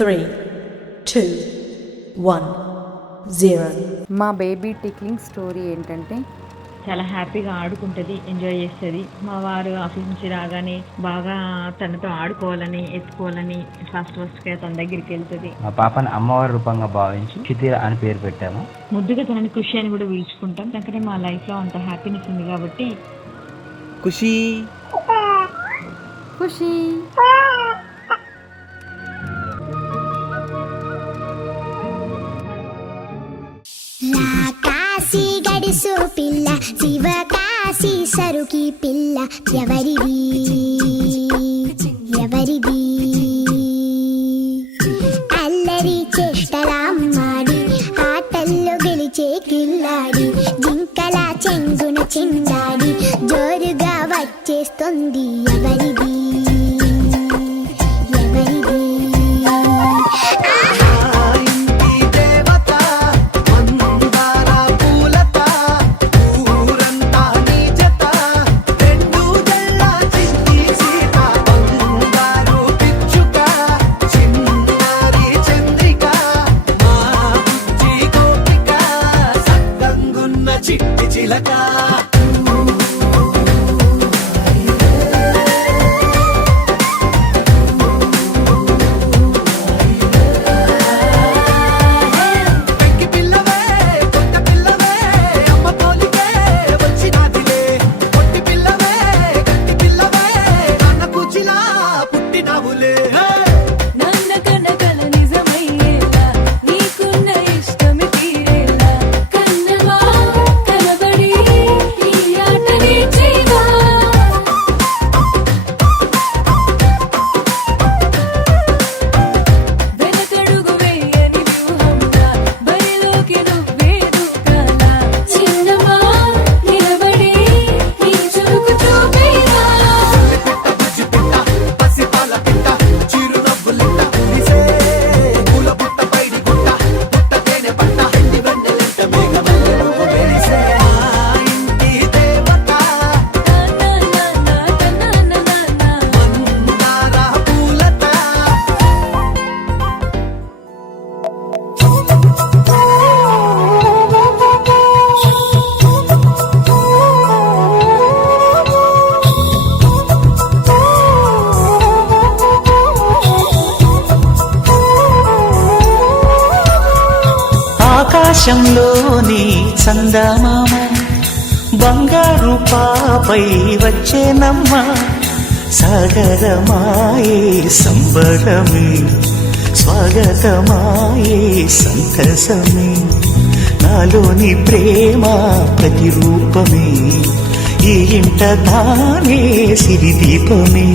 3, 2, 1, 0. మా baby tickling story ఏంటంటే, చాలా హ్యాపీగా ఆడుకుంటుంది, ఎంజాయ్ చేస్తుంది. మా వారు ఆఫీస్ నుంచి రాగానే బాగా తనతో ఆడుకోవాలని, ఎత్తుకోవాలని ఫస్ట్గా తన దగ్గరికి వెళ్తుంది. మా పాపని అమ్మవారి రూపంగా భావించి చితిర అని పేరు పెట్టాము. ముద్దుగా తనని ఖుషి అని కూడా పిలుచుకుంటాం. ఎందుకంటే మా లైఫ్లో అంత హ్యాపీనెస్ ఉంది కాబట్టి. ఖుషి ఖుషి కాశీ గడిసు పిల్ల, శివ కాశీ సరుకి పిల్ల, ఎవరిది ఎవరిది? అల్లరి చేష్టలామ్మాడి, ఆటల్లో గెలిచే కిల్లాడి, జింకల చెంగున చెండాడి, జోరుగా వచ్చేస్తుంది ఎవరిది ఎవరిది? ఆకాశంలోని చందమామ బంగారు పాపై వచ్చేనమ్మ, సాగరమాయే సంబరమే, స్వాగతమాయే సంతసమే, నాలోని ప్రేమ ప్రతిరూపమే, ఈ ఇంట తానే సిరిదీపమే.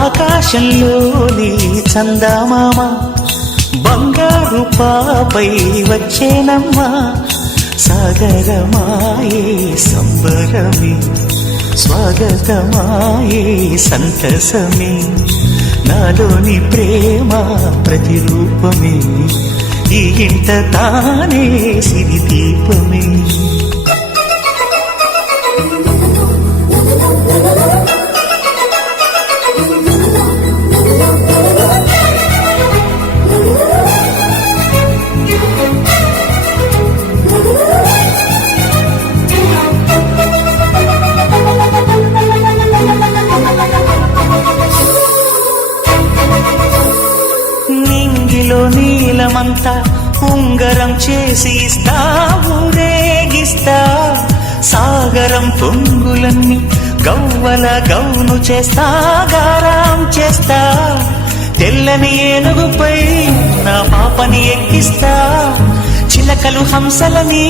ఆకాశంలోని చందమామ బంగారు పాపై వచ్చేనమ్మా, సాగరమాయే సంబరమే, స్వాగతమాయే సంతసమే, నాలోని ప్రేమ ప్రతిరూపమే, ఈ ఇంట తానే సిరిదీపమే. నింగిలో నీలమంతా ఉంగరం చేసి ఇస్తావు, రేగిస్తా సాగరం పొంగులన్నీ గవ్వల గౌను చేస్తా, గారాం చేస్తా, తెల్లని ఏనుగుపై నా పాపని ఎక్కిస్తా, చిలకలు హంసలని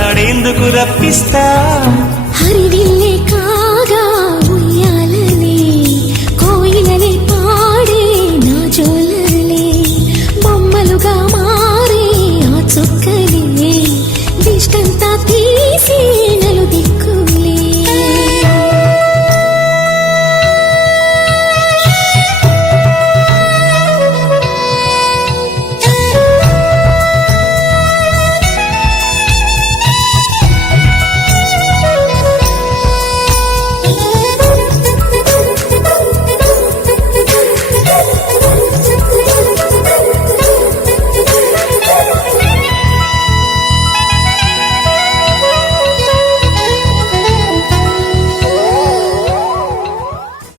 ఆడేందుకు రప్పిస్తా. హరివిల్లు